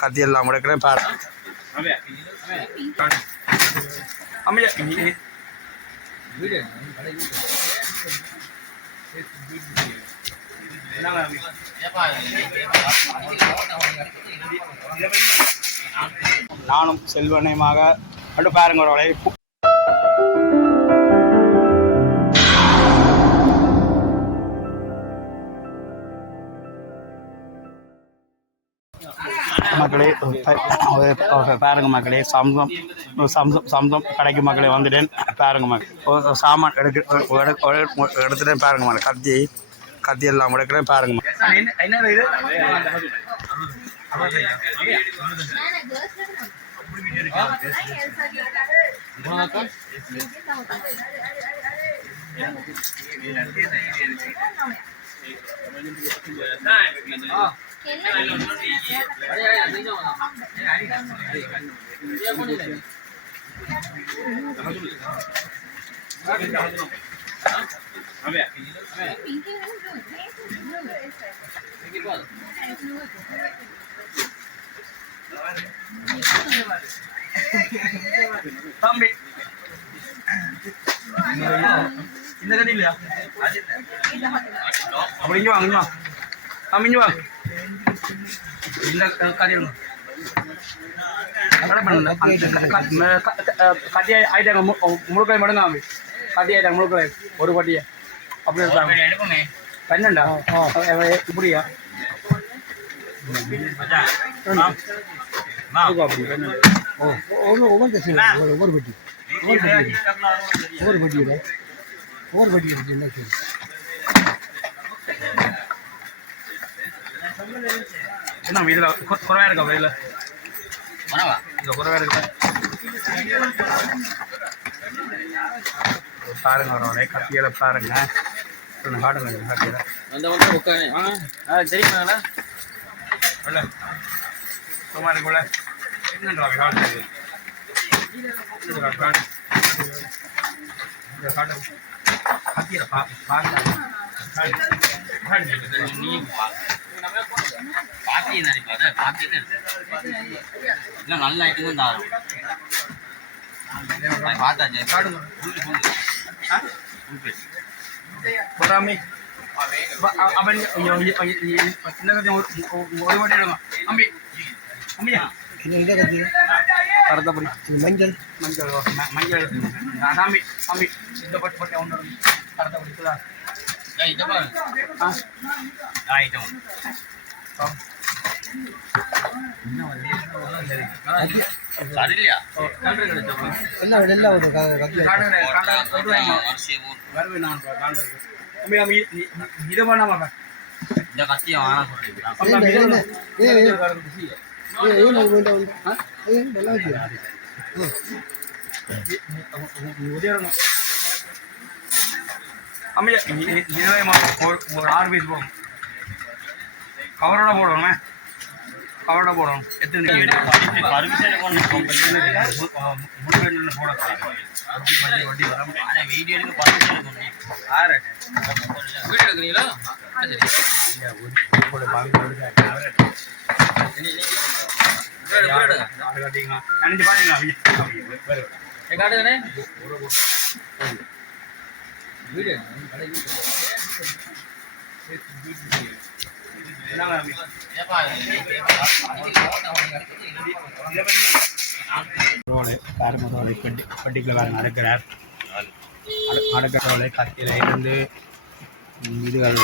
கத்தியெல்லாம் முடக்கிறேன் பாரு அமையா நானும் செல்வனையுமாக அப்படி பாருங்க ஒரு மக்களே பாருங்க மக்களே சம்சம் சம்சம் கடைக்கு மக்களே வந்துட்டேன் பாருங்க மக்கள் சாமான் எடுத்துட்டேன் பாருங்க மக்கள் கத்தியெல்லாம் எடுக்கிறேன் பாருங்க தம்பி இந்த கதை இல்லையா அப்படி இங்கே வாங்க தம்பி இங்கே வாங்க இந்த கதைங்க கட்டி ஆயிட்டாங்க முழுக்காய் மட்டும் தான் கட்டி ஆயிட்டாங்க முழுக்காய் ஒரு கட்டியை அப்படி இருக்காங்க பன்னெண்டா இப்படியா ஒவ்வொரு பெட்டி ஒவ்வொரு பெட்டி இருக்கு என்ன சரி என்ன இதில் குறைவா இருக்கா இதில் இந்த குறைவா இருக்கா பாருங்க அவரோட கத்தியில பாருங்க காட்டுங்க கத்தியில தெரியுமாங்களா இல்லை சும்மா இருக்குள்ள என்னன்றா காட்டு கத்தியில நல்ல ஐட்டம் தான் பொறாமை அவன் ஒரு வாட்டி அம்பி அம்பியா கருத்தப்படி மஞ்சள் மஞ்சள் மஞ்சள் அம்பி அம்பி இந்த பட்டு பட்டு ஒன்று கருத்தப்படி இதை பண்ணாம இந்த கத்தியை அம்மையா ஒரு 6 பீஸ் போகும் கவரோட போடுவோமே கவரோட போடணும் எத்தனை வண்டி வர வீடியோக்கு நினைச்சு பாருங்க பட்டிக்குள்ள வேறு நடக்கிறார் நடக்கிறவளை கத்தியில் இருந்து இதுகள்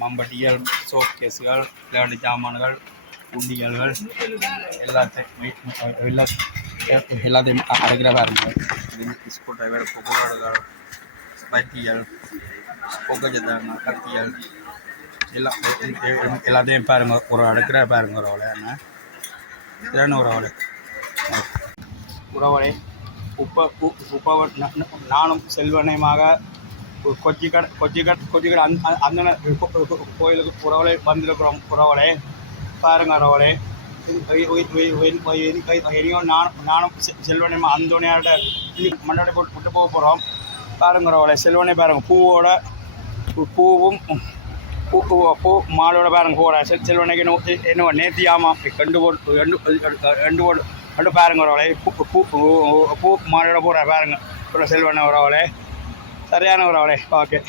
மம்பட்டிகள் சோப் கேஸுகள் விளையாட்டு சாமான்கள் உண்டிகள்கள் எல்லாத்தையும் அடைக்கிறவா இருந்தார் ஸ்கூல் டிரைவர் புகழாடுகள் பத்திகள் புகஜத்தாங்க கத்திகள் எல்லாத்தையும் பாருங்க ஒரு அடுக்கிற பாருங்க ஒரு அவளை என்ன திறன் ஒரு அவளை உறவலை உப்பவன் நானும் செல்வனையுமாக கொச்சிக்கடை அந்த கோயிலுக்கு உறவலை வந்திருக்கிறோம் உறவலை பாருங்க உறவலை இனியும் நானும் செல்வனையுமா அந்தோனியாட்ட மண்ணோட விட்டு போக போகிறோம் பாருங்க உறவலை செல்வனை பாருங்க பூவும் பூ மாடோட பாருங்க போகிறேன் செல்வனைக்கு என்ன நேர்த்தி ஆமாம் ரெண்டு பாருங்க ஒரு அவளை பூ மாடோட போகிற பாருங்க செல்வனை ஒரு அவளை சரியான ஒரு அவளை ஓகே